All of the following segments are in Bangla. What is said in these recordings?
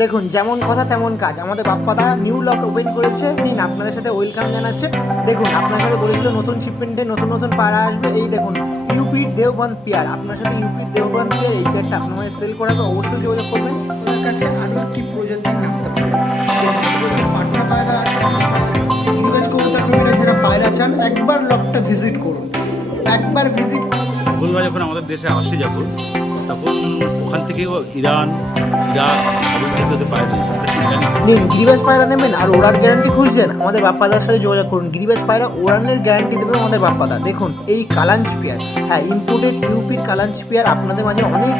দেখুন, যেমন কথা তেমন কাজ। আমাদের বাপ্পাদা নিউ লট ওপেন করেছে। নিন আপনাদের সাথে ওয়েলকাম জানাচ্ছে। দেখুন, আপনার সাথে বলেছিল নতুন শিপমেন্টে নতুন নতুন পাড়া আসবে। এই দেখুন ইউপির দেওবন্দ পিয়ার আপনার সাথে ইউপির দেওবন্দ পিয়ার এই পিয়ারটা আপনার সেল করাবে, অবশ্যই যোগাযোগ করবেন। ওনার কাছে আরও একটি প্রজাতির পারে পায়রা চান, একবার লটটা ভিজিট করুন। একবার ভিজিট করুন যখন আমাদের দেশে আসে যখন তখন ওখান থেকে ইরান, ইরাক জানি নিন, গিরিবাজ পায়রা নেবেন আর ওড়ার গ্যারান্টি খুঁজছেন। আমাদের বাপ্পাদার সাথে যোগাযোগ করুন। গিরিবাজ পায়রা ওড়ানের গ্যারান্টি দেবে আমাদের বাপ্পাদা। দেখুন, এই কালাঞ্চ পেয়ার। হ্যাঁ ইম্পোর্টেড ইউপির কালাঞ্চ পেয়ার আপনাদের মাঝে অনেক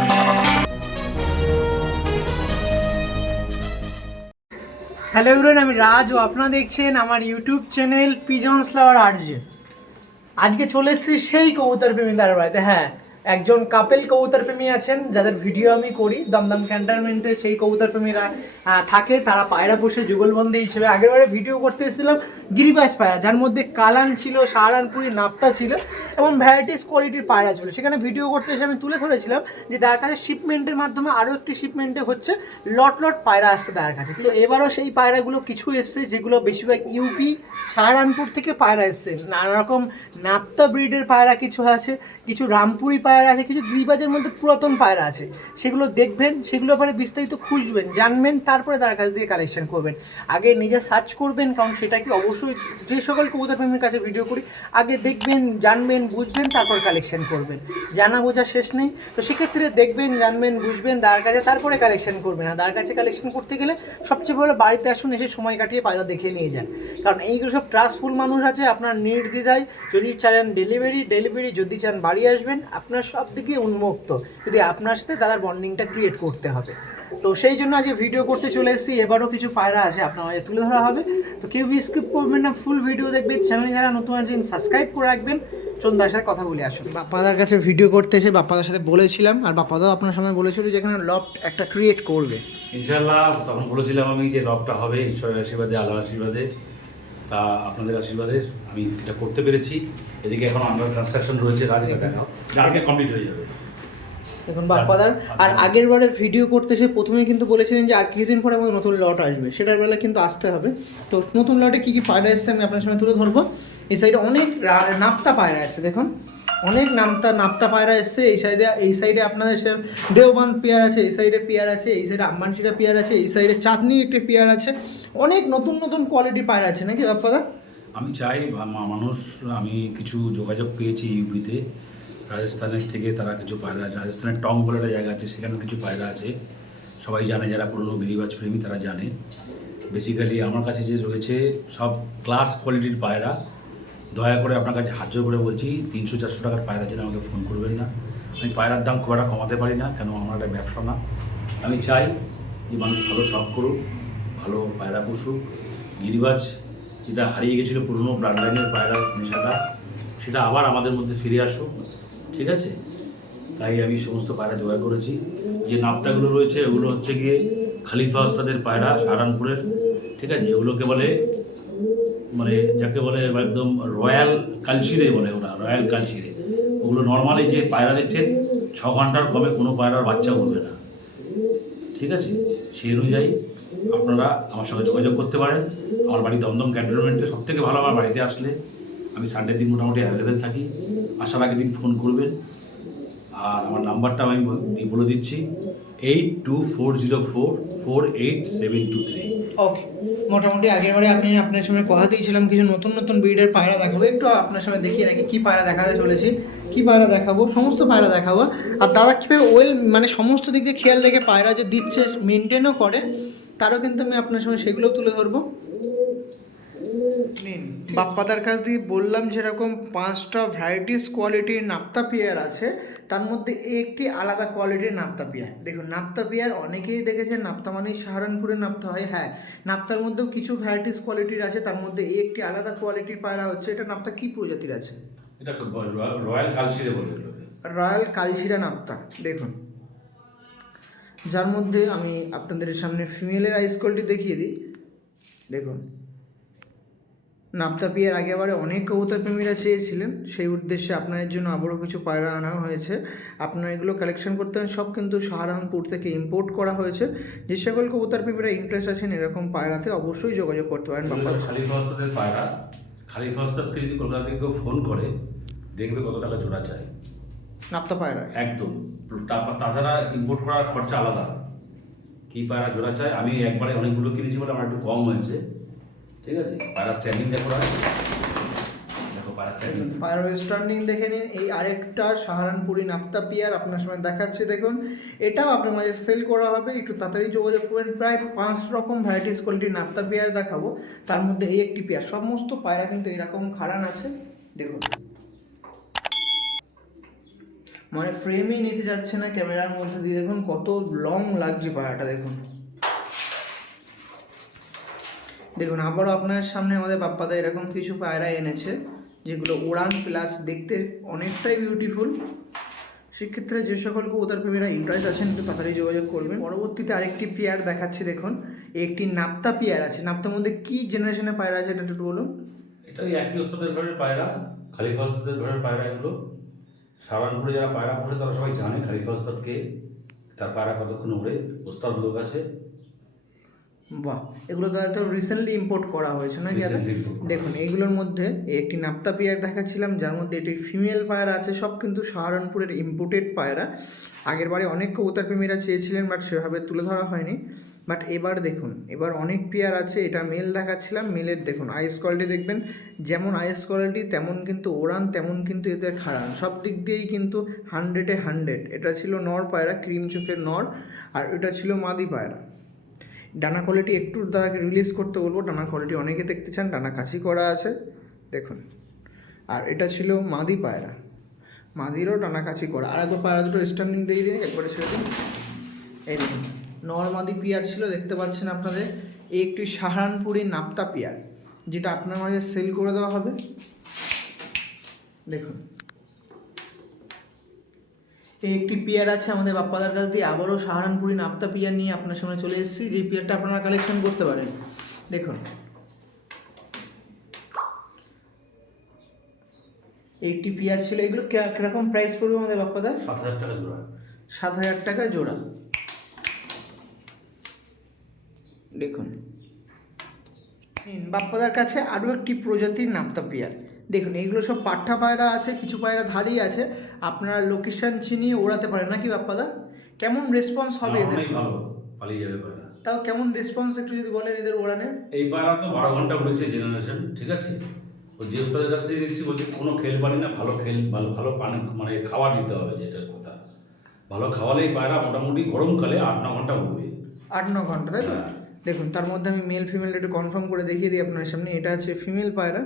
হ্যালো এভরিওয়ান আমি রাজ ও আপনারা দেখছেন আমার YouTube channel pigeon flower RJ আজকে চলে এসেছি সেই কবুতর প্রেমীদের বাড়িতে হ্যাঁ। একজন কাপেল কবুতর প্রেমী আছেন, যাদের ভিডিও আমি করি, দমদম ক্যান্টনমেন্টে সেই কবুতর প্রেমীরা থাকে, তারা পায়রা পুষে যুগলবন্দি হিসেবে আগের বারে ভিডিও করতে এসেছিলাম গিরিবাজ পায়রা, যার মধ্যে কালান ছিল, সাহারানপুরি নাপ্তা ছিল এবং ভ্যারাইটিস কোয়ালিটির পায়রা ছিল। সেখানে ভিডিও করতে এসে আমি তুলে ধরেছিলাম যে তার কাছে শিপমেন্টের মাধ্যমে আরও একটি শিপমেন্টে হচ্ছে লট লট পায়রা আসছে তার কাছে। তো এবারও সেই পায়রাগুলো কিছু এসছে, যেগুলো বেশিরভাগ ইউপি সাহারানপুর থেকে পায়রা এসছে। নানা রকম নাপ্তা ব্রিডের পায়রা কিছু আছে, কিছু রামপুরি পায়রা আছে, কিছু গিরিবাজের মধ্যে পুরাতন পায়রা আছে। সেগুলো দেখবেন, সেগুলো পরে বিস্তারিত খুঁজবেন, জানবেন, তারপরে তার কাছ দিয়ে কালেকশন করবেন। আগে নিজে সার্চ করবেন, কারণ সেটা কি অবশ্যই যে সকল কবুতর প্রেমীর কাছে ভিডিও করি, আগে দেখবেন, জানবেন, বুঝবেন, তারপর কালেকশন করবেন। জানা বোঝা শেষ নেই। তো সেক্ষেত্রে দেখবেন, জানবেন, বুঝবেন, তার কাছে, তারপরে কালেকশন করবেন। আর তার কাছে কালেকশন করতে গেলে সবচেয়ে ভালো বাড়িতে আসুন, এসে সময় কাটিয়ে পায়রা দেখে নিয়ে যান। কারণ এইগুলো সব ট্রাস্টফুল মানুষ আছে, আপনার নির্দ্বিধায় যদি চান ডেলিভারি ডেলিভারি যদি চান বাড়ি আসবেন, আপনার সব দিকে উন্মুক্ত। যদি আপনার সাথে তাদের বন্ডিংটা ক্রিয়েট করতে হবে। তো সেই জন্য আজকে ভিডিও করতে চলে এসেছি। এবারও কিছু পায়রা আছে আপনার মাঝে তুলে ধরা হবে। তো কেউ স্কিপ করবেন না ফুল ভিডিও দেখবেন চ্যানেল যারা নতুন আছেন সাবস্ক্রাইব করে রাখবেন। সন্ধ্যার সাথে কথা বলে আসুন। বাপ্পাদার কাছে ভিডিও করতে এসে বাপ্পাদার সাথে বলেছিলাম আর বাপ্পাদাও আপনার সামনে বলেছিল যে এখানে লফট একটা ক্রিয়েট করবে। ইনশাল্লাহ তখন বলেছিলাম আমি যে রবটা হবে ঈশ্বরের আশীর্বাদে আল্লাহর আশীর্বাদে। তা আপনাদের আশীর্বাদে আমি এটা করতে পেরেছি। এদিকে এখন আমার কনস্ট্রাকশন রয়েছে রাজঘাট কমপ্লিট হয়ে যাবে। দেখুন বাপ্পাদার আর আগের বারের ভিডিও করতে এসে প্রথমে কিন্তু বলেছিলেন যে আর কিছুদিন পরে আমাদের নতুন লট আসবে। সেটার বেলা কিন্তু আসতে হবে। তো নতুন লটে কী কী পায়রা এসছে আমি আপনার সামনে তুলে ধরবো। এই সাইডে অনেক নাপ্তা পায়রা এসছে দেখুন। অনেক নামতা নাপ্তা পায়রা এসছে। এই সাইডে এই সাইডে আপনাদের সে দেওবান পেয়ার আছে এই সাইডে পেয়ার আছে এই সাইডে আম্বানশিরা পেয়ার আছে এই সাইডে চাঁদনি একটি পেয়ার আছে। অনেক নতুন নতুন কোয়ালিটি পায়রা আছে, নাকি বাপ্পাদা? আমি চাই মানুষ, আমি কিছু যোগাযোগ পেয়েছি ইউপিতে রাজস্থানের থেকে তারা কিছু পায়রা রাজস্থানের টং বলে একটা জায়গা আছে, সেখানে কিছু পায়রা আছে। সবাই জানে, যারা পুরনো গিরিবাজ প্রেমী, তারা জানে। বেসিক্যালি আমার কাছে যে রয়েছে, সব ক্লাস কোয়ালিটির পায়রা। দয়া করে আপনার কাছে হাত করে বলছি, তিনশো চারশো টাকার পায়রার জন্য আমাকে ফোন করবেন না। আমি পায়রার দাম খুব একটা কমাতে পারি না, কেন আমার একটা ব্যবসা না। আমি চাই যে মানুষ ভালো শখ করুক। ভালো পায়রা পশু। গিরিবাজ যেটা হারিয়ে গেছিল পুরনো ব্রান্ড লাইনের পায়রার নেশাটা, সেটা আবার আমাদের মধ্যে ফিরে আসুক ঠিক আছে? তাই আমি সমস্ত পায়রা জোগাড় করেছি। যে নাপ্তাগুলো রয়েছে, ওগুলো হচ্ছে গিয়ে খালিফা ওস্তাদের পায়রা, সাহারানপুরের, ঠিক আছে? এগুলোকে বলে মানে যাকে বলে একদম রয়্যাল কালচিরে বলে ওরা, রয়্যাল কালচিরে ওগুলো নর্মালি যে পায়রা দেখছেন, ছ ঘণ্টার কমে কোনো পায়রার বাচ্চা উঠবে না। ঠিক আছে? সেই অনুযায়ী আপনারা আমার সঙ্গে যোগাযোগ করতে পারেন। আমার বাড়ি দমদম ক্যান্টনমেন্টে। সব থেকে ভালো আমার বাড়িতে আসলে আমি সানডে দিন মোটামুটি অ্যাভেলেবেল থাকি। আসার আগের দিন ফোন করবেন। আর আমার নাম্বারটা আমি বলে দিচ্ছি। Eight two four zero four four eight seven two three okay মোটামুটি আগের বারে আমি আপনার সামনে কথা দিয়েছিলাম, কিছু নতুন নতুন ব্রিডের পায়রা দেখাবো। একটু আপনার সামনে দেখিয়ে রাখি কী পায়রা দেখাতে চলেছি। কী পায়রা দেখাবো? সমস্ত পায়রা দেখাবো। আর দাদা কীভাবে ওয়েল মানে সমস্ত দিক দিয়ে খেয়াল রেখে পায়রা যে দিচ্ছে মেনটেনও করে। তারও কিন্তু আমি আপনার সামনে সেগুলোও তুলে ধরবো। বাপ্পাদার কাছ দিয়ে বললাম যেরকম পাঁচটা ভ্যারাইটিস কোয়ালিটির নাপ্তা পেয়ার আছে তার মধ্যে একটি আলাদা কোয়ালিটির নাপ্তা পেয়ার দেখুন নাপ্তা পেয়ার অনেকেই দেখেছেন নাপ্তা মানেই সাহারানপুরে নাপ্তা হয়। হ্যাঁ নাপ্তার মধ্যেও কিছু ভ্যারাইটিস কোয়ালিটির আছে তার মধ্যে এই একটি আলাদা কোয়ালিটির পায়রা হচ্ছে এটা নাপ্তা কী প্রজাতির আছে? এটা রয়্যাল বলে রয়্যাল কালশিরা নাপ্তা দেখুন। যার মধ্যে আমি আপনাদের সামনে ফিমেলের আইস কোয়ালিটি দেখিয়ে দিই। দেখুন। নাপ্তা পিয়ার আগেবারে অনেক কবুতর প্রেমীরা চেয়েছিলেন। সেই উদ্দেশ্যে আপনাদের জন্য আবারও কিছু পায়রা আনা হয়েছে। আপনারা এগুলো কালেকশন করতে পারেন। সব কিন্তু সাহারানপুর থেকে ইম্পোর্ট করা হয়েছে। যে সকল কবুতর প্রেমীরা ইন্টারেস্ট আছেন এরকম পায়রাতে অবশ্যই যোগাযোগ করতে পারেন সব পায়রা। খালিফা ওস্তাদকে যদি কলকাতা থেকে কেউ ফোন করে দেখবে কত টাকা জোড়া চাই। নাপ্তা পায়রা। একদম। তাছাড়া ইম্পোর্ট করার খরচা আলাদা। কি পায়রা জোড়া চাই আমি একবারে অনেকগুলো কিনেছি বলে আমার একটু কম হয়েছে। ঠিক আছে? পায়রা স্ট্যান্ডিং দেখো দেখো পায়রা স্ট্যান্ডিং ফায়ার স্ট্যান্ডিং দেখে নিন। এই আরেকটা সাহারানপুরি নাপ্তা পিয়ার আপনার সময় দেখাচ্ছি দেখুন। এটাও আপনার মাঝে সেল করা হবে। একটু তাড়াতাড়ি যোগাযোগ করবেন। প্রায় পাঁচ রকম ভ্যারাইটিস কোয়ালিটির নাপ্তা পেয়ার দেখাবো। তার মধ্যে এই একটি পেয়ার। সমস্ত পায়রা কিন্তু এরকম খাড়ান আছে। দেখুন। মানে ফ্রেমই নিতে যাচ্ছে না ক্যামেরার মধ্যে দিয়ে দেখুন কত লং লাগছে পায়রাটা দেখুন। দেখুন, আবারও আপনার সামনে আমাদের বাপ্পাদা এরকম কিছু পায়রা এনেছে, যেগুলো উড়ান প্লাস দেখতে অনেকটাই বিউটিফুল সেক্ষেত্রে যে সকল কবুতর প্রেমীরা ইন্টারেস্ট আছেন, একটু তাড়াতাড়ি যোগাযোগ করবেন। পরবর্তীতে আরেকটি পেয়ার দেখাচ্ছি, দেখুন। একটি নাপ্তা পেয়ার আছে। নাপ্তার মধ্যে কি জেনারেশনের পায়রা আছে, এটা একটু বলুন? এটা একই ওস্তাদের ঘরের পায়রা, খালিফা ওস্তাদের ঘরের পায়রা এগুলো। সারানপুরে যারা পায়রা পোষে তারা সবাই জানে খালিফা ওস্তাদকে তার পায়রা কতক্ষণ উড়ে ওস্তাদ লোক আছে। বাহ এগুলো তো রিসেন্টলি ইম্পোর্ট করা হয়েছে না দাদা? দেখুন এইগুলোর মধ্যে একটি নাপ্তা পেয়ার দেখাচ্ছিলাম যার মধ্যে এটি ফিমেল পায়রা আছে সব কিন্তু সাহারানপুরের ইম্পোর্টেড পায়রা। আগের বারে অনেক কবুতর প্রেমীরা চেয়েছিলেন বাট সেভাবে তুলে ধরা হয়নি। বাট এবার দেখুন, এবার অনেক পেয়ার আছে, এটা মেল দেখাচ্ছিলাম মেলের দেখুন আইস কোয়ালিটি দেখবেন, যেমন আইস কোয়ালিটি তেমন কিন্তু ওড়ান তেমন কিন্তু এদের খাড়ান সব দিক দিয়েই কিন্তু হান্ড্রেডে হান্ড্রেড এটা ছিল নর পায়রা, ক্রিম চোখের নর, আর এটা ছিল মাদি পায়রা। ডানা কোয়ালিটি একটু তাকে রিলিজ করতে বলব, ডানা কোয়ালিটি অনেকে দেখতে চান, ডানা কাশি করা আছে, দেখুন। আর এটা ছিল মাদি পায়রা। মাদিরও ডানা কাশি করা। আর একবার পায়রা দুটো স্ট্যান্ডিং দিয়ে দিন একবারে ছেড়ে দিন। এই দেখুন। নর মাদি পিয়ার ছিল দেখতে পাচ্ছেন আপনাদের। এই একটি সাহারানপুরি নাপ্তা পিয়ার যেটা আপনার মাঝে সেল করে দেওয়া হবে। দেখুন। এই একটি পিয়ার আছে আমাদের বাপ্পাদার কাছ দিয়ে। আবারও সাহারানপুরি নাপ্তা পিয়ার নিয়ে আপনার সামনে চলে এসেছি। যে পিয়ারটা আপনারা কালেকশন করতে পারেন। দেখুন। একটি পিয়ার ছিল এগুলো কে- কীরকম প্রাইস পড়বে আমাদের বাপ্পাদার? সাত হাজার টাকা জোড়া। সাত হাজার টাকা জোড়া। দেখুন। বাপ্পাদার কাছে আরও একটি প্রজাতির নামতা পেয়ার দেখুন এইগুলো সব পাট্টা পায়রা আছে কিছু পায়রা ধারি আছে। আপনারা লোকেশন চিনিয়ে ওড়াতে পারেন নাকি বাপ্পাদা? কেমন রেসপন্স হবে এদের? ভালো পালিয়ে যাবে পায়রা। তাও কেমন রেসপন্স একটু যদি বলেন এদের ওড়ানের এই পায়রা তো বারো ঘণ্টা উড়েছে জেনারেশন ঠিক আছে? ও যে ওস্তাদের কাছ থেকে এসেছি বলছে কোনো খেল পানি না ভালো খেল ভালো ভালো পানি মানে খাবার দিতে হবে যেটার কথা। ভালো খাওয়ালেই পায়রা মোটামুটি গরমকালে আট ন ঘণ্টা উঠবে আট ন ঘণ্টা তাই তো? হ্যাঁ। দেখুন তার মধ্যে আমি মেল ফিমেল একটু কনফার্ম করে দেখিয়ে দিই আপনার সামনে। এটা আছে ফিমেল পায়রা।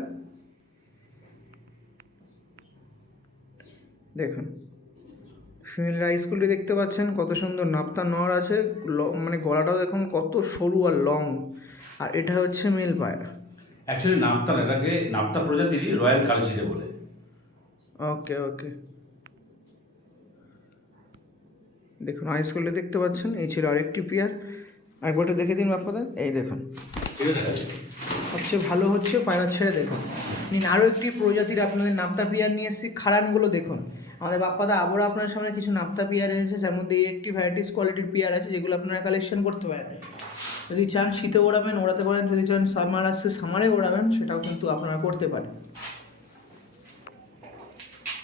দেখুন ফিমেল রাইসগুলি দেখতে পাচ্ছেন কত সুন্দর নাপ্তা নর আছে। মানে গলাটাও দেখুন কত সরু আর লং আর এটা হচ্ছে মেল পায়রা। অ্যাকচুয়ালি নাপতার এটাকে নাপতা প্রজাতিরই রয়্যাল কালচিরে বলে। ওকে ওকে দেখুন আইসগুলি দেখতে পাচ্ছেন এই ছিল আরেকটি পিয়ার আরেকবারটা দেখে দিন বাপ্পাদা এই দেখুন। সবচেয়ে ভালো হচ্ছে পায়রা ছেড়ে দেখুন। নিন আরও একটি প্রজাতির আপনাদের নাপ্তা পিয়ার নিয়ে এসেছি, খাড়ানগুলো দেখুন। আমাদের বাপ্পাদা আবারও আপনার সামনে কিছু নাপ্তা পিয়ার এনেছে, যার মধ্যে এই একটি ভ্যারাইটিস কোয়ালিটির পিয়ার আছে, যেগুলো আপনারা কালেকশন করতে পারেন। যদি চান শীতে ওড়াবেন, ওড়াতে পারেন, যদি চান সামার আসছে সামারে ওড়াবেন, সেটাও কিন্তু আপনারা করতে পারেন।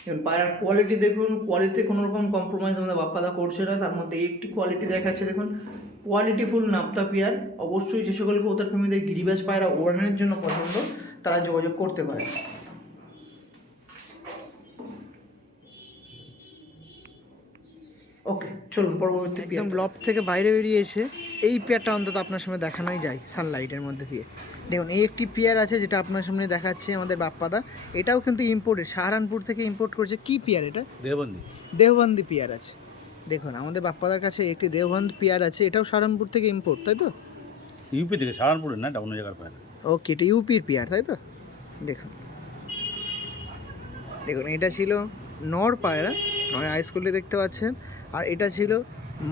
এবং পায়রার কোয়ালিটি দেখুন কোয়ালিটিতে কোনো রকম কম্প্রোমাইজ আমাদের বাপ্পাদা করছে না, তার মধ্যে একটি কোয়ালিটি দেখাচ্ছে, দেখুন। কোয়ালিটিফুল নাপ্তা পেয়ার অবশ্যই যে সকল কৌতার প্রেমীদের গিরিবাজ পায়রা ওড়ানোর জন্য পছন্দ তারা যোগাযোগ করতে পারে। ওকে চলুন পরবর্তী একদম ব্লক থেকে বাইরে বেরিয়ে এসে এই পেয়ারটা অন্তত আপনার সামনে দেখানোই যায় সানলাইটের মধ্যে দিয়ে। দেখুন এই একটি পেয়ার আছে যেটা আপনার সামনে দেখাচ্ছে আমাদের বাপ্পাদা। এটাও কিন্তু ইম্পোর্টেড সাহারানপুর থেকে ইম্পোর্ট করছে। কি পেয়ার এটা? দেবন্দি দেওবন্দি পেয়ার আছে। দেখুন আমাদের বাপ্পাদার কাছে একটি দেওবন্দ পেয়ার আছে এটাও সাহারানপুর থেকে ইম্পোর্ট তাই তো? ইউপি থেকে সাহারপুরের না এটা অন্য জায়গার পায়রা। ওকে এটা ইউপির পেয়ার তাই তো? দেখুন। দেখুন এটা ছিল নর পায়রা নয় হাইস্কুলে দেখতে পাচ্ছেন আর এটা ছিল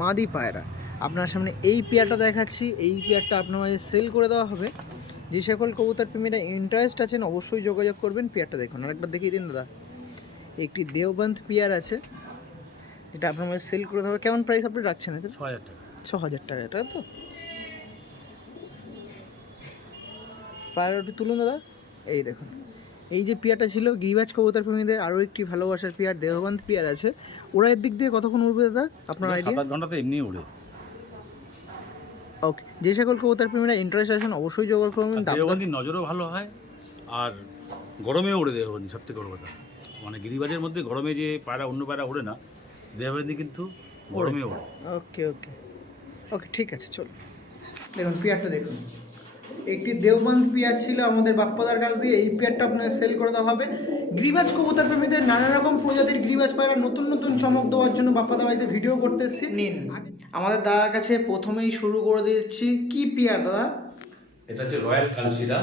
মাদি পায়রা। আপনার সামনে এই পেয়ারটা দেখাচ্ছি এই পেয়ারটা আপনার মাঝে সেল করে দেওয়া হবে। যে সকল কবুতর প্রেমীরা ইন্টারেস্ট আছেন অবশ্যই যোগাযোগ করবেন পেয়ারটা দেখুন আরেকবার দেখিয়ে দিন দাদা। একটি দেওবন্ধ পেয়ার আছে যেটা আপনার মধ্যে সেল করে দেবে। কেমন প্রাইস আপনি রাখছেন এটা? ছ হাজার টাকা। ছ হাজার টাকা এটা তো? পায়রাটি তুলুন দাদা। এই দেখুন। এই যে পেয়ারটা ছিল গিরিবাজ কবুতর প্রেমীদের আরও একটি ভালোবাসার পেয়ার দেহবন্ধ পেয়ার আছে। ওরা এর দিক দিয়ে কতক্ষণ উঠবে দাদা? আপনার আইডিয়া আট ঘন্টাতে এমনি উড়ে। ওকে যে সকল কবুতর প্রেমীরা ইন্টারেস্ট আছেন অবশ্যই যোগাযোগ করবেন দাম নজরও ভালো হয় আর গরমেও ওড়ে দেহবন্দি সবথেকে বড় কথা। মানে গিরিবাজের মধ্যে গরমে যে পায়রা অন্য পায়রা ওড়ে না দেহবন্দি কিন্তু গরমে ওড়ে ওকে ওকে। ওকে ঠিক আছে চলো। দেখুন পেয়ারটা দেখুন। একটি দেওবন্ধ পেয়ার ছিল আমাদের বাপ্পাদার কাছ দিয়ে। এই পেয়ারটা আপনার সেল করে দেওয়া হবে। গ্রিবাজ কবুতর প্রেমীদের নানা রকম প্রজাতির গ্রিবাজ পায়রা নতুন নতুন চমক দেওয়ার জন্য বাপ্পাদার বাড়িতে ভিডিও করতে এসেছি। নিন। আমাদের দাদার কাছে প্রথমেই শুরু করে দিচ্ছি। কি পেয়ার দাদা? এটা হচ্ছে রয়্যাল কালশিরা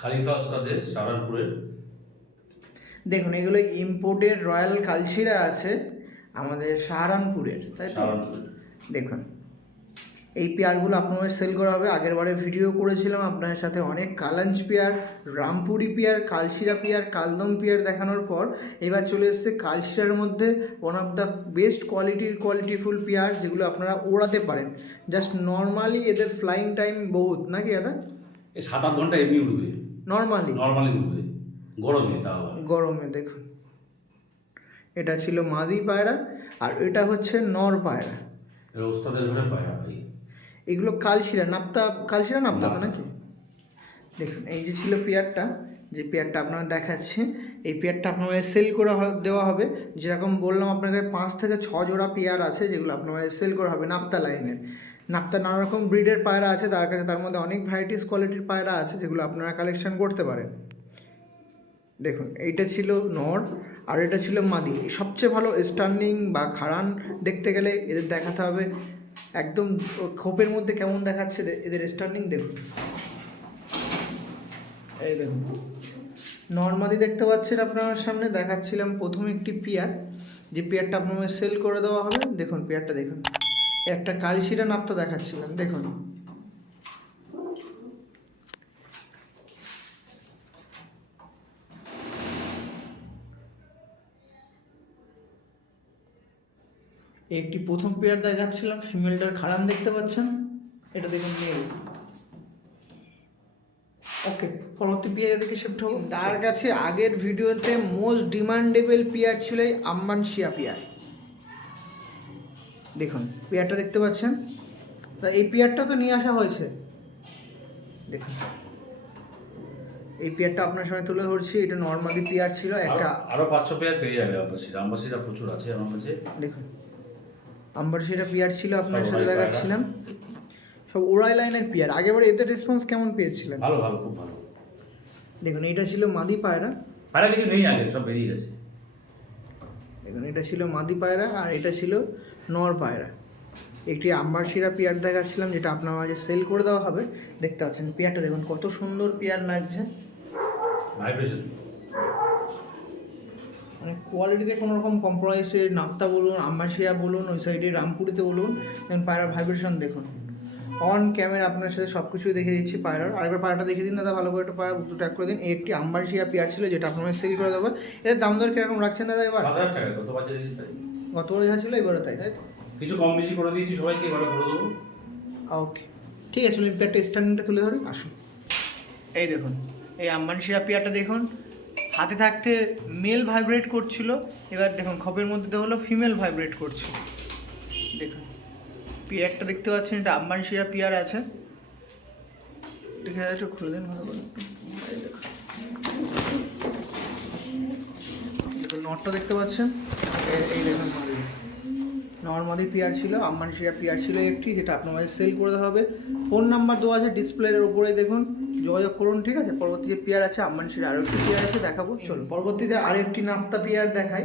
খালিফা ওস্তাদের সারানপুরের দেখুন এগুলো ইম্পোর্টেড রয়্যাল কালশিরা আছে। আমাদের সাহারানপুরের তাই তো? দেখুন এই পেয়ারগুলো আপনাদের সেল করা হবে। আগের বারে ভিডিও করেছিলাম আপনাদের সাথে অনেক কালাঞ্চ পেয়ার রামপুরি পেয়ার কালশিরা পেয়ার কালদম পেয়ার দেখানোর পর এবার চলে এসেছে কালশিরার মধ্যে ওয়ান অফ দ্য বেস্ট কোয়ালিটির কোয়ালিটিফুল পেয়ার যেগুলো আপনারা ওড়াতে পারেন। জাস্ট নর্মালি এদের ফ্লাইং টাইম বহুত নাকি দাদা? সাত আট ঘণ্টা এমনি উঠবে নর্মালি নর্মালি উঠবে গরমে তাও গরমে দেখুন। এটা ছিল মাদি পায়রা আর এটা হচ্ছে নর পায়রা। এগুলো কালশিরা নাপ্তা কালশিরা নাপ্তা তো নাকি? দেখুন এই যে ছিল পেয়ারটা যে পেয়ারটা আপনারা দেখাচ্ছি এই পেয়ারটা আপনাদের সেল করা দেওয়া হবে। যেরকম বললাম আপনাকে পাঁচ থেকে ছ জোড়া পেয়ার আছে যেগুলো আপনাদের সেল করা হবে নাপ্তা লাইনের। নাপ্তা নানা রকম ব্রিডের পায়রা আছে তার কাছে তার মধ্যে অনেক ভ্যারাইটিস কোয়ালিটির পায়রা আছে যেগুলো আপনারা কালেকশন করতে পারেন। দেখুন, এইটা ছিল নর আর এটা ছিল মাদি। সবচেয়ে ভালো স্টার্নিং বা খাড়ান দেখতে গেলে এদের দেখাতে হবে। একদম খোপের মধ্যে কেমন দেখাচ্ছে এদের- স্টার্নিং দেখুন। এই দেখুন নর্মাদি দেখতে পাচ্ছেন আপনার সামনে, দেখাচ্ছিলাম প্রথম একটি পেয়ার। যে পেয়ারটা আপনাদের সেল করে দেওয়া হবে, দেখুন, পেয়ারটা দেখুন। একটা কালশিরা নাপটা দেখাচ্ছিলাম, দেখুন। একটি প্রথম পেয়ার দেখাচ্ছিলাম ফিমেলটার খারান দেখতে পাচ্ছেন। এটা দেখুন মেল ওকে পরবর্তী পেয়ারের দিকে শিফট হব। তার কাছে আগের ভিডিওতে মোস্ট ডিমান্ডেবল পেয়ার ছিল এই আম্বান শিয়া পেয়ার দেখুন পেয়ারটা দেখতে পাচ্ছেন। তা এই পেয়ারটা তো নিয়ে আসা হয়েছে। দেখুন। এই পেয়ারটা আপনার সামনে তুলে ধরছি এটা নর্মালি পেয়ার ছিল একটা আরো- পাঁচশো পেয়ার পেয়ে যাবে আম্বাসিরা আম্বাসিরা প্রচুর আছে আমার কাছে। দেখুন। আম্বার সেটা পিয়ার ছিল আপনার সাথে দেখাচ্ছিলাম। সব ওরাই লাইনের পিয়ার। আগেবার এদের রেসপন্স কেমন পেয়েছিলেন? ভালো ভালো খুব ভালো। দেখুন এটা ছিল মাদি পায়রা। পায়রা কিছু নেই আগে সব বেরিয়ে গেছে। দেখুন এটা ছিল মাদি পায়রা আর এটা ছিল নর পায়রা। একটি আম্বার শিরা পেয়ার দেখাচ্ছিলাম যেটা আপনার মাঝে সেল করে দেওয়া হবে। দেখতে পাচ্ছেন পেয়ারটা দেখুন কত সুন্দর পেয়ার লাগছে। ভাইব্রেশন মানে কোয়ালিটিতে কোনো রকম কম্প্রোমাইজে নাপ্তা বলুন আম্বাসিয়া বলুন ওই সাইডে রামপুরিতে বলুন দেখুন পায়রার ভাইব্রেশন দেখুন। অন ক্যামেরা আপনার সাথে সব কিছুই দেখে দিচ্ছি পায়রার। আরেকবার পায়রাটা দেখে দিন দাদা ভালো করে একটা পায়রা দুটো ট্যাগ করে দিন। একটি আম্বাসিয়া পেয়ার ছিল যেটা আপনার সেল করে দেবো। এর দাম দর কীরকম রাখছেন দাদা এবার? গত বছর যা ছিল এবারে তাই। তাই তো। কিছু কম বেশি করে দিয়েছি সবাইকে এবারে করে দেবো। ওকে ঠিক আছে পেয়ারটা স্ট্যান্ডিংটা তুলে ধরি আসুন। এই দেখুন এই আম্বানশিরা পেয়ারটা দেখুন। হাতে থাকতে মেল ভাইব্রেট করছিল। এবার দেখুন, খপের মধ্যে তো হলো ফিমেল ভাইব্রেট করছিল দেখুন, পেয়ারটা দেখতে পাচ্ছেন, এটা আম্বানশিরা পেয়ার আছে। দেখে একটু খুলে দিন, ভালো দেখুন নটটা দেখতে পাচ্ছেন? এই দেখুন নর্মালি পিয়ার ছিল আম্মানশিরা পিয়ার ছিল একটি, যেটা আপনার সেল করে দেওয়া হবে। ফোন নাম্বার দেওয়া আছে ডিসপ্লের উপরে, দেখুন। যোগাযোগ করুন ঠিক আছে? পরবর্তী যে পেয়ার আছে আম্মানশিরা আরও একটি পেয়ার আছে দেখাবো। চলুন। পরবর্তীতে আরও একটি নাপ্তা পেয়ার দেখাই।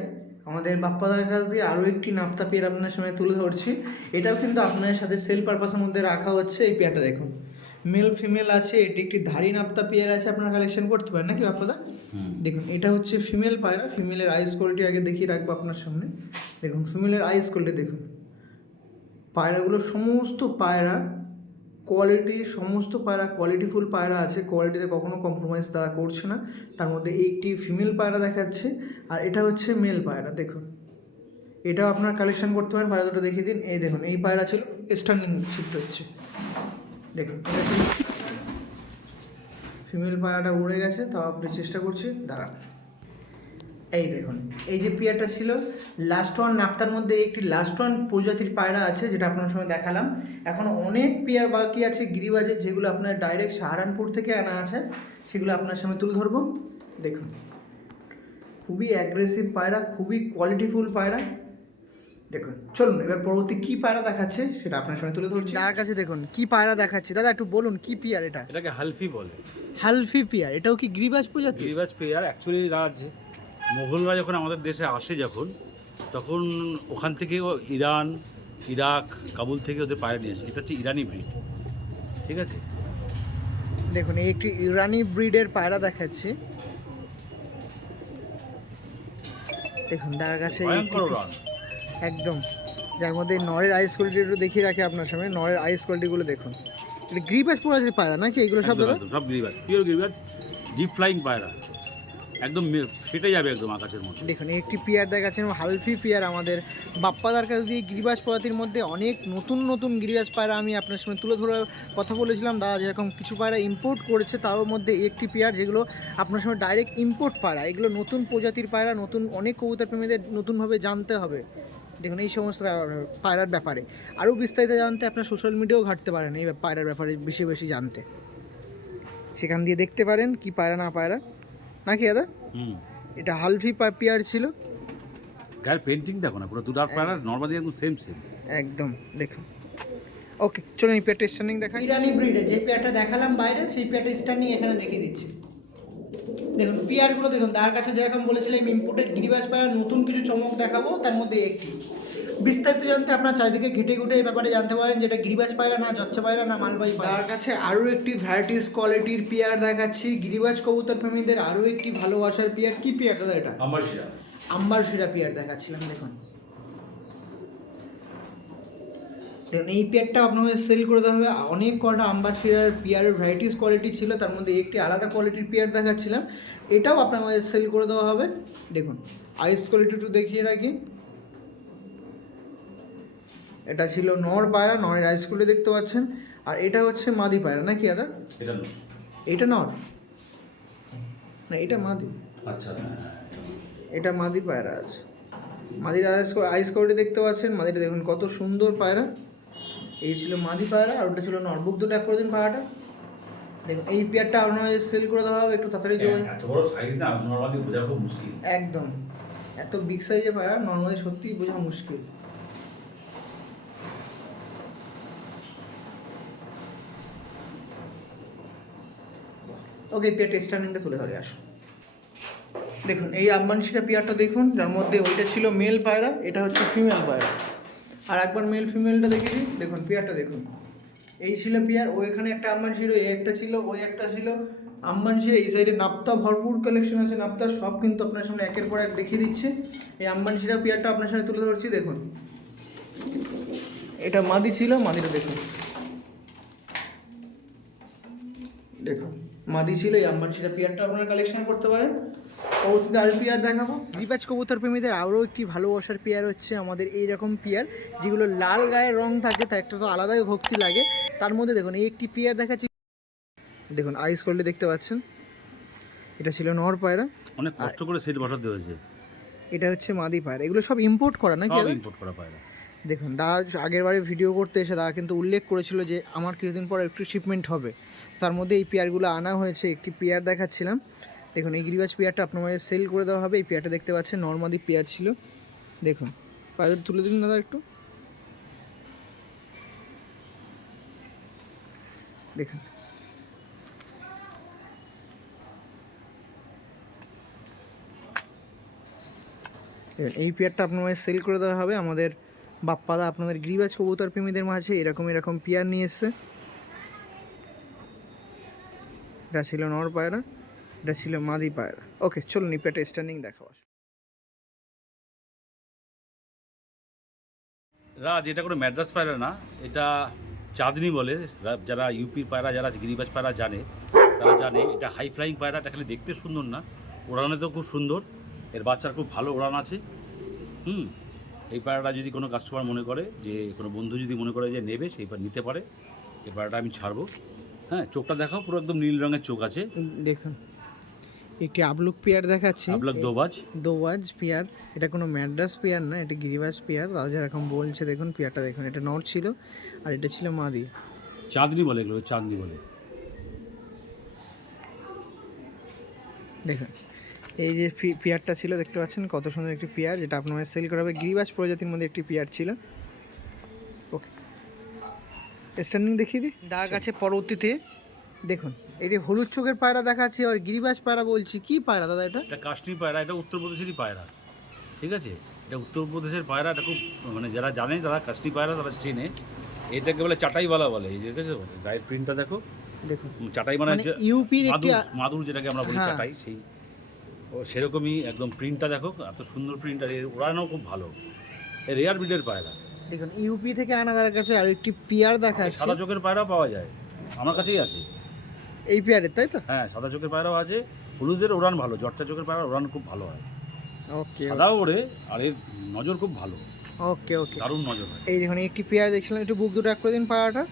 আমাদের বাপ্পাদার কাছ দিয়ে আরও একটি নাপ্তা পেয়ার আপনার সামনে তুলে ধরছি। এটাও কিন্তু আপনার সাথে সেল পারপাসের মধ্যে রাখা হচ্ছে এই পেয়ারটা দেখুন। মেল ফিমেল আছে এটি একটি ধারী নাপ্তা পেয়ার আছে আপনারা কালেকশন করতে পারেন নাকি বাপ্পাদা? দেখুন এটা হচ্ছে ফিমেল পায়রা ফিমেলের আইস কোয়ালিটি আগে দেখিয়ে রাখব আপনার সামনে। দেখুন ফিমেলের আইস কোয়ালিটি দেখুন। পায়রাগুলো সমস্ত পায়রা কোয়ালিটি সমস্ত পায়রা কোয়ালিটিফুল পায়রা আছে কোয়ালিটিতে কখনো কম্প্রোমাইজ তারা করছে না। তার মধ্যে একটি ফিমেল পায়রা দেখাচ্ছে, আর এটা হচ্ছে মেল পায়রা, দেখুন। এটাও আপনার কালেকশন করতে পারেন, পায়রা দুটো দেখিয়ে দিন। এই দেখুন, এই পায়রা ছিল স্টার্নিং শিফট হচ্ছে। দেখুন ফিমেল পায়রাটা উড়ে গেছে, তাও আপনি চেষ্টা করছি, দাঁড়ান। এই দেখুন এই যে পেয়ারটা ছিল লাস্ট ওয়ান নাপ্তার মধ্যে একটি লাস্ট ওয়ান প্রজাতির পায়রা আছে যেটা আপনার সঙ্গে দেখালাম। এখন অনেক পেয়ার বাকি আছে গিরিবাজের যেগুলো আপনার ডাইরেক্ট সাহারানপুর থেকে আনা আছে সেগুলো আপনার সামনে তুলে ধরবো। দেখুন খুবই অ্যাগ্রেসিভ পায়রা খুবই কোয়ালিটিফুল পায়রা। দেখুন চলুন এবার পরবর্তী কি পায়রা দেখাচ্ছে সেটা আপনার সামনে তুলে ধরছি। তার কাছে দেখুন কি পায়রা দেখাচ্ছে? দাদা একটু বলুন কি পিয়ার এটা? এটাকে হালফি বলে। হালফি পিয়ার এটাও কি গিরিবাজ প্রজাতি গিরিবাজ পেয়ার অ্যাকচুয়ালি রাজ মোগলরা যখন আমাদের দেশে আসে যখন তখন ওখান থেকে ইরান ইরাক কাবুল থেকে ওদের পায়রা নিয়ে আসে। এটা হচ্ছে ইরানি ব্রিড ঠিক আছে? দেখুন এই একটি ইরানি ব্রিডের পায়রা দেখাচ্ছে। দেখুন তার কাছে একদম। যার মধ্যে নরের আইস কোয়ালিটি একটু দেখিয়ে রাখি আপনার সামনে। নরের আইস কোয়ালিটিগুলো দেখুন। এটা গ্রিপাস পড়া যে পায়রা নাকি এগুলো সব সব গিরিবাজ পিওর গিরিবাজ ডিপ ফ্লাইং পায়রা। একদম ফেটে যাবে একদম আকাশের মধ্যে। দেখুন একটি পিয়ার দেখাচ্ছেন হালফি পিয়ার আমাদের বাপ্পাদার কাছে দিয়ে গিরিবাজ প্রজাতির মধ্যে অনেক নতুন নতুন গিরিবাজ পায়রা আমি আপনার সঙ্গে তুলে ধরার কথা বলেছিলাম। দাদা যেরকম কিছু পায়রা ইম্পোর্ট করেছে তার মধ্যে একটি পেয়ার যেগুলো আপনার সঙ্গে ডাইরেক্ট ইম্পোর্ট পায়রা। এগুলো নতুন প্রজাতির পায়রা, নতুন অনেক কবুতর প্রেমীদের নতুনভাবে জানতে হবে। দেখুন, এই সমস্ত পায়রার ব্যাপারে। আরও বিস্তারিত জানতে আপনার সোশ্যাল মিডিয়াও ঘাটতে পারেন এই পায়রার ব্যাপারে বেশি বেশি জানতে। সেখান দিয়ে দেখতে পারেন কি পায়রা না পায়রা। নাকি দাদা? হুম। এটা হালফি পা- পেয়ার ছিল। গায়ের পেন্টিং দেখো না পুরো দুটার পায়রা নর্মালি একদম সেম সেম একদম দেখো। ওকে চলুন এই পেয়ারটা স্ট্যান্ডিং দেখাই। ইরানি ব্রিডে যে পেয়ারটা দেখালাম বাইরে সেই পেয়ারটা স্ট্যান্ডিং এখানে দেখিয়ে দিচ্ছি। দেখুন পেয়ারগুলো দেখুন তার কাছে যেরকম বলেছিলাম ইম্পোর্টেড গিরিবাজ পায়রা নতুন কিছু চমক দেখাবো তার মধ্যে একটি বিস্তারিত জানতে আপনার চারিদিকে ঘেটে ঘুটে এই ব্যাপারে জানতে পারেন যেটা গিরিবাজ পায়রা না জচ্চা পায়রা না মালবাই তার কাছে আরও একটি ভ্যারাইটিস কোয়ালিটির পেয়ার দেখাচ্ছি। গিরিবাজ কবুতর প্রেমীদের আরও একটি ভালোবাসার পেয়ার। কি পেয়ার দাদা এটা? আমার শিরা আম্বার শিরা পেয়ার দেখাচ্ছিলাম দেখুন। দেখুন এই পেয়ারটা আপনাদের সেল করে দেওয়া হবে। অনেক কটা আম্বার শিরার পেয়ারের ভ্যারাইটিস কোয়ালিটি ছিল তার মধ্যে একটি আলাদা কোয়ালিটির পেয়ার দেখাচ্ছিলাম। এটাও আপনাদের সেল করে দেওয়া হবে। দেখুন আইস কোয়ালিটি একটু দেখিয়ে রাখি। এটা ছিল নর পায়রা নরের আইস কোয়ালিটি দেখতে পাচ্ছেন। আর এটা হচ্ছে মাদি পায়রা নাকি দাদা? এটা নর। না এটা মাদি। আচ্ছা এটা মাদি পায়রা আছে। মাদির আইস আইস কোয়ালিটি দেখতে পাচ্ছেন মাদিটা দেখুন কত সুন্দর পায়রা। এই ছিল মাদি পায়রা আর ওটা ছিল নরবুক দুটো এক করে দিন পায়রাটা। দেখুন এই পেয়ারটা আপনাদের সেল করে দেওয়া হবে একটু তাড়াতাড়ি যোগাযোগ। এত বড় সাইজ না নর্মালি বোঝা খুব মুশকিল। একদম। এত বিগ সাইজে পায়রা নর্মালি সত্যিই বোঝা মুশকিল। ওকে পেয়ারটা স্ট্যান্ডিংটা তুলে ধরে আসুন দেখুন, এই আফগানশিরা পেয়ারটা দেখুন, যার মধ্যে ওইটা ছিল মেল পায়রা, এটা হচ্ছে ফিমেল পায়রা। আর একবার মেল ফিমেলটা দেখে দিই, দেখুন, পেয়ারটা দেখুন। এই ছিল পেয়ার ও এখানে একটা আম্বান ছিল এই একটা ছিল, ওই একটা ছিল। আম্বান ছিল এই সাইডে নাপ্তা, ভরপুর কালেকশন আছে, নাপ্তা, সব কিন্তু আপনার সামনে একের পর এক দেখিয়ে দিচ্ছে। এই আম্বান শিরা পেয়ারটা আপনার সামনে তুলে ধরছি, দেখুন। এটা মাদি ছিল, মাদিটা দেখুন। দেখুন। মাদি ছিল এই আম্বান শিরা পেয়ারটা আপনারা কালেকশন করতে পারেন। পরবর্তীতে আরও পেয়ার দেখাবো। গিরিবাজ কবুতর প্রেমীদের আরও একটি ভালোবাসার পেয়ার হচ্ছে আমাদের এই রকম পেয়ার যেগুলো লাল গায়ের রং থাকে তা একটা তো আলাদাই ভক্তি লাগে। তার মধ্যে দেখুন এই একটি পেয়ার দেখাচ্ছি। দেখুন আইস করলে দেখতে পাচ্ছেন। এটা ছিল নর পায়রা। অনেক কষ্ট করে সেট বসাতে হয়েছে। এটা হচ্ছে মাদি পায়রা। এগুলো সব ইম্পোর্ট করা নাকি? ইম্পোর্ট করা পায়রা। দেখুন দা আগের বারে ভিডিও করতে এসে দা কিন্তু উল্লেখ করেছিল যে আমার কিছুদিন পর একটু শিপমেন্ট হবে। তার মধ্যে এই পেয়ারগুলো আনা হয়েছে একটি পেয়ার দেখাচ্ছিলাম। দেখুন এই গিরিবাজ পেয়ারটা আপনার মাঝে সেল করে দেওয়া হবে। এই পেয়ারটা দেখতে পাচ্ছেন নর্মাদি পেয়ার ছিল। দেখুন পায়রা তুলে দিন দাদা একটু। দেখুন। দেখুন, এই পেয়ারটা আপনার মাঝে সেল করে দেওয়া হবে। আমাদের বাপ্পাদা আপনাদের গিরিবাজ কবুতর প্রেমীদের মাঝে এরকম এরকম পেয়ার নিয়ে এসছে। এটা ছিল নর পায়রা, এটা ছিল মাদি পায়রা। ওকে চলুন এই স্ট্যান্ডিং দেখাও রাজ, এটা কোনো ম্যাড্রাস পায়রা না, এটা চাঁদনি বলে। যারা ইউপির পায়রা, যারা গিরিবাজ পায়রা জানে, তারা জানে, এটা হাই ফ্লাইং পায়রা, এটা খালি দেখতে সুন্দর না। ওড়ানে তো খুব সুন্দর, এর বাচ্চার খুব ভালো ওড়ান আছে। হুম, এই পায়রাটা যদি কোনো কাস্টমার মনে করে যে, কোনো বন্ধু যদি মনে করে যে নেবে সেই নিতে পারে। এই পায়রাটা আমি ছাড়বো। হ্যাঁ চোখটা দেখাও পুরো একদম নীল রঙের চোখ আছে। দেখুন একটি আবলুক পেয়ার দেখাচ্ছি। আবলাক দোবাজ। দোয়াজ পেয়ার এটা কোনো ম্যাড্রাস পেয়ার না এটা গিরিবাজ পেয়ার। দাদা যেরকম বলছে দেখুন পেয়ারটা দেখুন এটা নর ছিল আর এটা ছিল মাদি। চাঁদনি বলে এগুলো চাঁদনি বলে। দেখুন এই যে পেয়ারটা ছিল দেখতে পাচ্ছেন কত সুন্দর একটি পেয়ার যেটা আপনার সেল করা হবে। গিরিবাজ প্রজাতির মধ্যে একটি পেয়ার ছিল। স্ট্যান্ডিং দেখিয়ে দিই? দাগ আছে পরবর্তীতে। দেখুন এই যে হলুদ চোখের পায়রা দেখাচ্ছি আর গিরিবাজ পায়রা বলছি। কি পায়রা দাদা এটা? এটা কাশ্মীর পায়রা এটা উত্তরপ্রদেশেরই পায়রা। ঠিক আছে? এটা উত্তরপ্রদেশের পায়রা এটা খুব মানে যারা জানে তারা কাশ্মীর পায়রা তারা চেনে। এটাকে বলে চাটাইওয়ালা বলে এই যে ঠিক আছে? গায়ের প্রিন্টটা দেখো। দেখুন চাটাই মানে মানে ইউপির মাদুর মাদুর যেটাকে আমরা বলি হ্যাঁ। চাটাই সেই। ও সেরকমই একদম প্রিন্টটা দেখো এত সুন্দর প্রিন্ট আর এর ওড়ানো খুব ভালো। এর রেয়ার ব্রিডের পায়রা। দেখুন ইউপি থেকে আনা তার কাছে আর একটি পেয়ার দেখাচ্ছি সাদা চোখের পায়রা পাওয়া যায় আমার কাছেই আছে। এই পেয়ারের তাই তো? হ্যাঁ সাদা চোখের পায়রাও আছে হলুদের ওড়ান ভালো জর্চা চোখের পায়রা ওড়ান খুব ভালো হয়। ওকে সাদাও ওড়ে আর এর নজর খুব ভালো। ওকে ওকে। দারুণ নজর হয়। এই দেখুন একটি পেয়ার দেখছিলাম একটু বুক দুটো এক করে দিন পাড়াটা।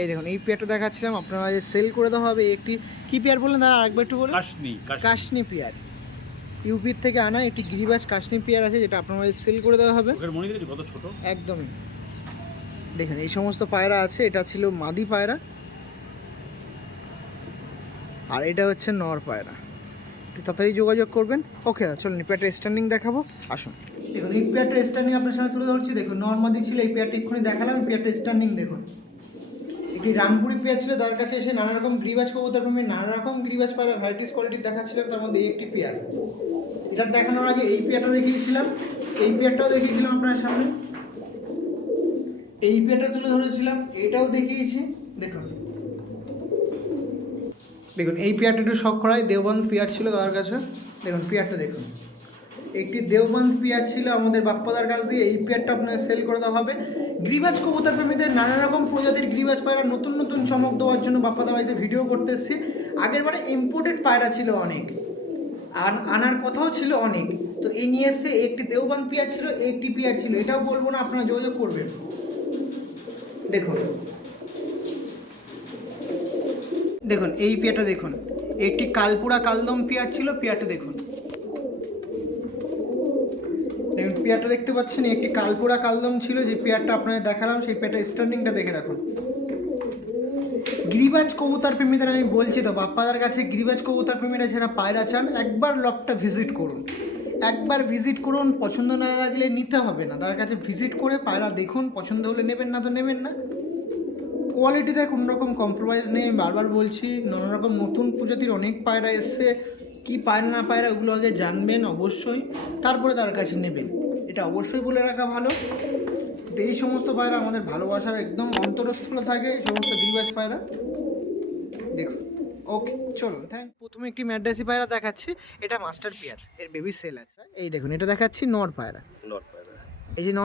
এই দেখুন এই পেয়ারটা দেখাচ্ছিলাম আপনারা সেল করে দেওয়া হবে একটি কি পেয়ার বললেন? দাদা আরেকবার একটু বলুন। কাশনি। কাশনি পেয়ার। ইউপির থেকে আনা একটি গিরিবাস কাশনি পেয়ার আছে যেটা আপনার মাঝে সেল করে দেওয়া হবে। কত ছোট। একদমই। দেখুন এই সমস্ত পায়রা আছে এটা ছিল মাদি পায়রা। আর এটা হচ্ছে নর পায়রা। একটু তাড়াতাড়ি যোগাযোগ করবেন। ওকে চলুন পেয়ারটা স্ট্যান্ডিং দেখাবো। আসুন। দেখুন এই পেয়ারটা স্ট্যান্ডিং আপনার সামনে তুলে ধরছি। দেখুন নর মাদি ছিল এই পেয়ারটা এক্ষুনি দেখালাম পেয়ারটা স্ট্যান্ডিং দেখুন। একটি রামপুরি পেয়ার ছিল তার কাছে এসে নানা রকম গ্রিবাজ কবুতর প্রেমী নানা রকম গ্রিবাজ পায়রা ভ্যারাইটিস কোয়ালিটির দেখাচ্ছিলাম, তার মধ্যে এই একটি পেয়ার এটা দেখানোর আগে এই পেয়ারটা দেখিয়েছিলাম। এই পেয়ারটাও দেখিয়েছিলাম আপনার সামনে। এই পেয়ারটা তুলে ধরেছিলাম, এটাও দেখিয়েছি। দেখুন। দেখুন, এই পেয়ারটা একটু শখ করায় দেওবন্ধ পেয়ার ছিল তার কাছে। দেখুন পেয়ারটা দেখুন। একটি দেওবন্ধ পেয়ার ছিল আমাদের বাপ্পাদার কাছ দিয়ে, এই পেয়ারটা আপনার সেল করে দেওয়া হবে। গ্রিবাজ কবুতর প্রেমীদের নানা রকম প্রজাতির গ্রিবাজ পায়রা নতুন নতুন চমক দেওয়ার জন্য বাপ্পাদার বাড়িতে ভিডিও করতে এসেছি। আগের বারে ইম্পোর্টেড পায়রা ছিল অনেক। আর আনার কথাও ছিল অনেক। তো এই নিয়ে এসছে একটি দেওবান পেয়ার ছিল একটি পেয়ার ছিল। এটাও বলব না, আপনারা যোগাযোগ করবেন। দেখুন। দেখুন, এই পেয়ারটা দেখুন। একটি কালপুরা কালদম পেয়ার ছিল, পেয়ারটা দেখুন দেখুন পেয়ারটা দেখতে পাচ্ছেন একটি কালপুরা কালদম ছিল, যে পেয়ারটা আপনাদের দেখালাম, সেই পেয়ারটা স্ট্যান্ডিংটা দেখে রাখুন। গিরিবাজ কবুতর প্রেমীদের, আমি বলছি তো, বাপ্পাদার কাছে গিরিবাজ কবুতর প্রেমীরা যারা পায়রা চান, একবার লকটা ভিজিট করুন। একবার ভিজিট করুন, পছন্দ না লাগলে নিতে হবে না। তার কাছে ভিজিট করে পায়রা দেখুন, পছন্দ হলে নেবেন না তো নেবেন না। কোয়ালিটিতে কোনো রকম কম্প্রোমাইজ নেই বারবার বলছি নানা রকম নতুন প্রজাতির অনেক পায়রা এসছে। কি পায়রা না পায়রা ওগুলো আগে জানবেন অবশ্যই। তারপরে তার কাছে নেবেন। এটা অবশ্যই বলে রাখা ভালো। এই সমস্ত পায়রা আমাদের ভালোবাসার একদম অন্তরস্থলে থাকে এই সমস্ত গিরিবাজ পায়রা। দেখুন। ওকে চলুন। থ্যাংক প্রথমে একটি ম্যাড্রাসি পায়রা দেখাচ্ছি। এটা মাস্টার পিয়ার এর বেবি সেল আছে এই দেখুন এটা দেখাচ্ছি নর পায়রা। নট পায়রা। এই যে